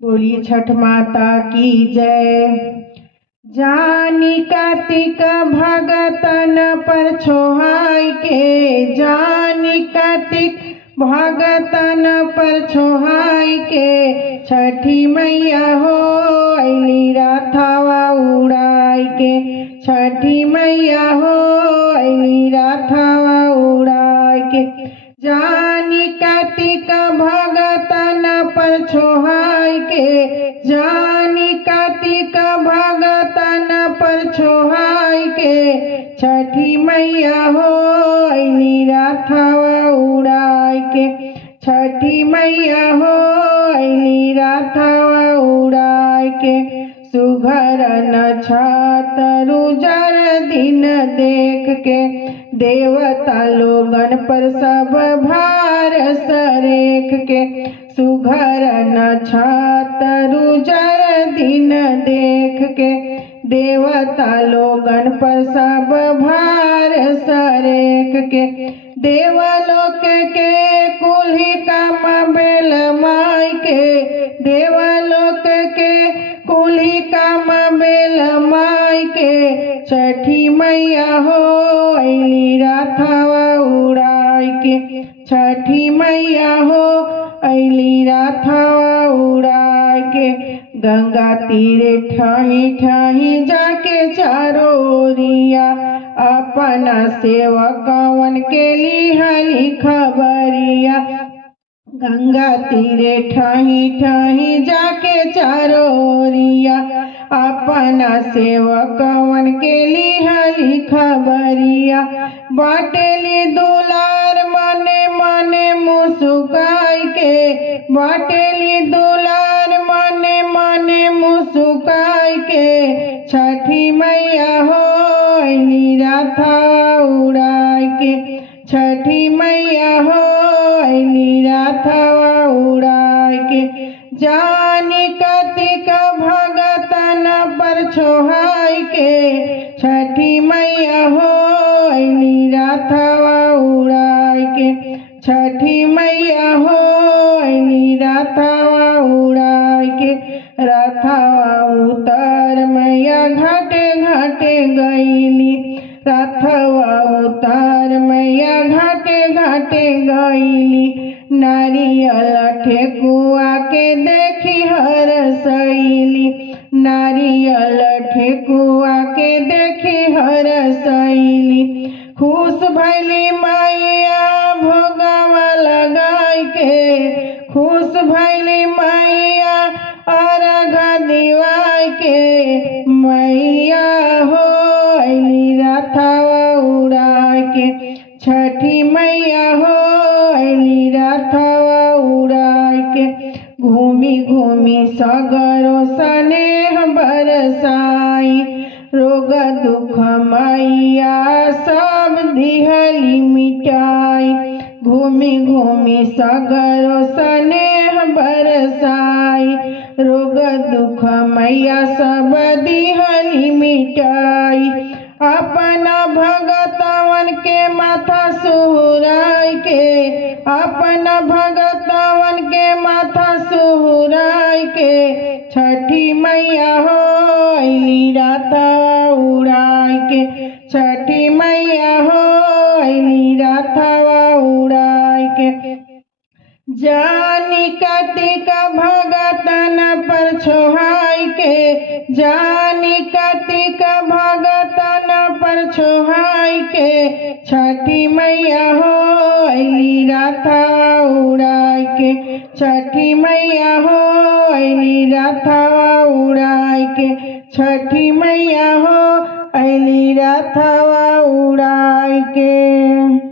बोलिए छठ माता की जय। जानी कार्तिक भगतन पर छोहाई के, जानी कार्तिक भगतन पर छोहाई के, छठी मैया हो अइली राथवा उड़ाई के, छठी मैया हो अइली राथवा उड़ाई के। जानी कार्तिक भगतन पर छोहाई के, जानी कार्तिक भगतन पर छोहाई के, छठी मैया हो अइली राथवा उड़ाई के, छठी मैया हो अइली राथवा उड़ाई के। सुघर नक्षत्र उजर दिन देख के, देवता लोगन पर सब भार सरेख के, सुघर नक्षत्र उजर दिन देख के, देवता लोगन पर सब भार सरेख के। देवलोक के कुल्ही काम बेल माई के, देवलोक के कुल्ही काम बेल माई के, छठी मैया हो अइली राथवा उड़ाई के, छठी मैया हो अइली राथवा उड़ाई के। गंगा तीरे ठाही ठाही जाके चारों ओरिया, अपना सेवकवन के लिहली खबरिया। गंगा तीरे ठाही ठाही जाके चारों ओरिया, अपना सेवकवन के लिहली खबरिया। बाटेली दुलार मने मने मुस्काई के, बाटेली दुलार मने मने मुस्काई के, छठी मैया हो अइली राथवा उड़ाई के, छठी मैया हो अइली राथवा उड़ाई के। जानी कार्तिक भगतन पर छोहाई के, छठी मैया हो अइली राथवा उड़ाई के, छठी मैया हो अइली राथवा उड़ाई के। राथवा उतर मैया घाटे घाटे गईली, राथवा उतर मैया घाटे घाटे गईली। नारियल ठेकुआ के देखी हर सैली, नारियल ठेकुआ के देखी हर सैली। खुश भैली मैया भोगवा लगाई के, खुश भैली मैया अर्घ दिवाई के, मैया हो अइली राथवा उड़ाई के, छठी मैया हो अइली राथवा उड़ाई के। घूमी घूमी सगरो स्नेह बरसाई, रोग दुख मैया सब दिहली मिटाई। घूमी घूमी सगरो स्नेह बरसाई, रोग दुख मैया सब दिहली मिटाई। अपना भगतवन के माथा सुहुराई के, अपना भगतवन के माथा सुहुराई के, छठी मैया हो अइली राथवा उड़ाई के, छठी मैया हो अइली राथवा उड़ाई के। जानी कार्तिक भगतन पर छोहाई के, जानी कार्तिक भगतन पर छोहाई के, छठी मैया हो अइली राथवा उड़ाई के, छठी मैया हो अइली राथवा उड़ाई के, छठी मैया हो अइली राथवा उड़ाई के।